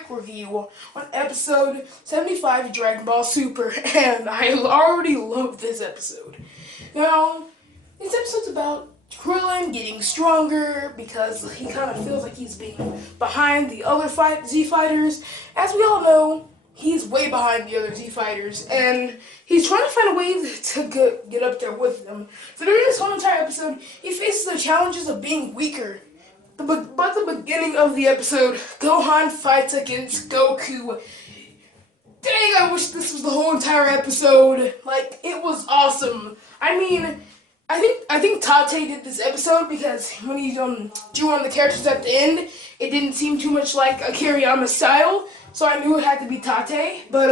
quick review on episode 75 of Dragon Ball Super, and I already love this episode. Now, this episode's about Krillin getting stronger because he kind of feels like he's being behind the other Z fighters. As we all know, he's way behind the other Z fighters, and he's trying to find a way to get up there with them. So during this whole entire episode, he faces the challenges of being weaker. But the beginning of the episode, Gohan fights against Goku. Dang, I wish this was the whole entire episode. Like, it was awesome. I mean, I think Tate did this episode because when he drew on the characters at the end, it didn't seem too much like a Kiriyama style, so I knew it had to be Tate. But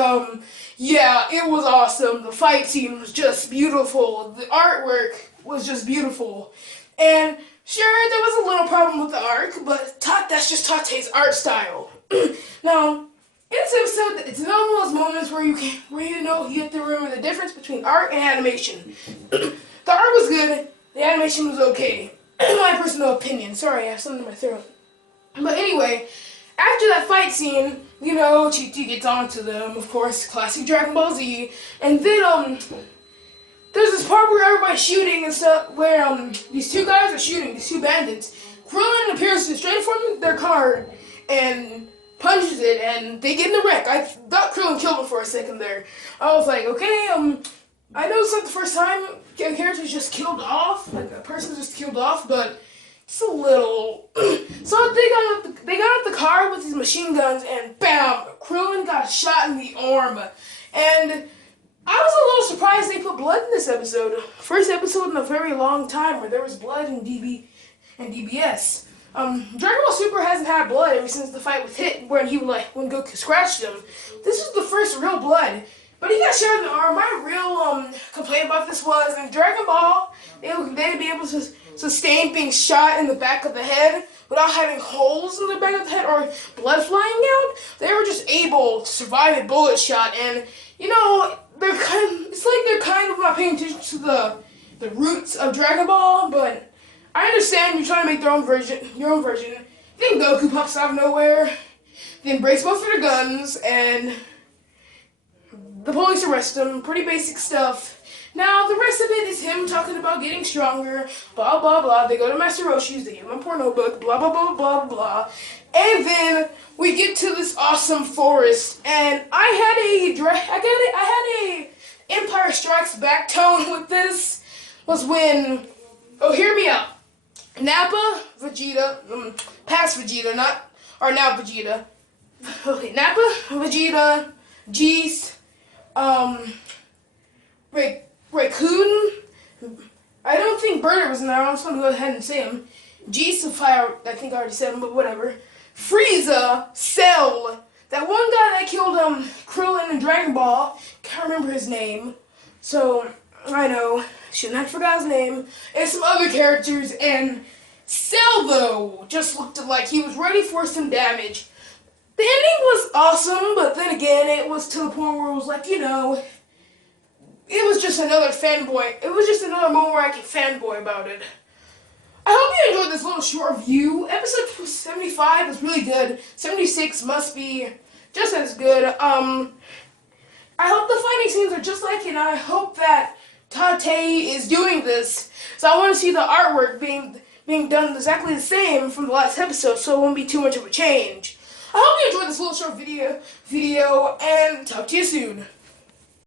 yeah, it was awesome. The fight scene was just beautiful. The artwork was just beautiful. And sure, there was a little problem with the arc, but that's just Tate's art style. Now, in this episode, it's another one of those moments where you have to remember the difference between art and animation. The art was good, the animation was okay. In my personal opinion. Sorry, I have something in my throat. But anyway, after that fight scene, Chi-Chi gets onto them, of course, classic Dragon Ball Z, and then, there's this part where everybody's shooting and stuff, where these two guys are shooting, these two bandits. Krillin appears straight from their car and punches it, and they get in a wreck. I thought Krillin killed him for a second there. I was like, okay, I know it's not the first time a character's just killed off, like a person's just killed off, but it's a little. So they got out the car with these machine guns, and bam, Krillin got shot in the arm, and I was a little surprised they put blood in this episode. First episode in a very long time where there was blood in DBS. Dragon Ball Super hasn't had blood ever since the fight with Hit, when Goku scratched him. This is the first real blood. But he got shot in the arm. My real complaint about this was in Dragon Ball, they'd be able to sustain being shot in the back of the head without having holes in the back of the head or blood flying out. They were just able to survive a bullet shot, and they're kind of not paying attention to the roots of Dragon Ball, but I understand you're trying to make your own version. Then Goku pops out of nowhere, then breaks both of their guns, and the police arrest him. Pretty basic stuff. Now, the rest of it is him talking about getting stronger, blah, blah, blah. They go to Master Roshi's, they give him a porno book, blah, blah, blah, blah, blah. And then we get to this awesome forest, and I had a Empire Strikes Back tone with this, was when, hear me out, Nappa, Vegeta, past Vegeta, now Vegeta. Okay, Nappa, Vegeta, Jeez, Raccoon, I don't think Burner was in there, I'm just gonna go ahead and say him. Jeez, I think I already said him, but whatever. Frieza, Cell, that one guy that killed Krillin in Dragon Ball, can't remember his name, so I know, shouldn't have forgot his name, and some other characters, and Cell, though, just looked like he was ready for some damage. The ending was awesome, but then again, it was to the point where it was like, it was just another fanboy. It was just another moment where I could fanboy about it. I hope you enjoyed this little short review. Episode 75 is really good. 76 must be just as good. I hope the fighting scenes are just like it, and I hope that Tate is doing this. So I want to see the artwork being done exactly the same from the last episode, so it won't be too much of a change. I hope you enjoyed this little short video, and talk to you soon.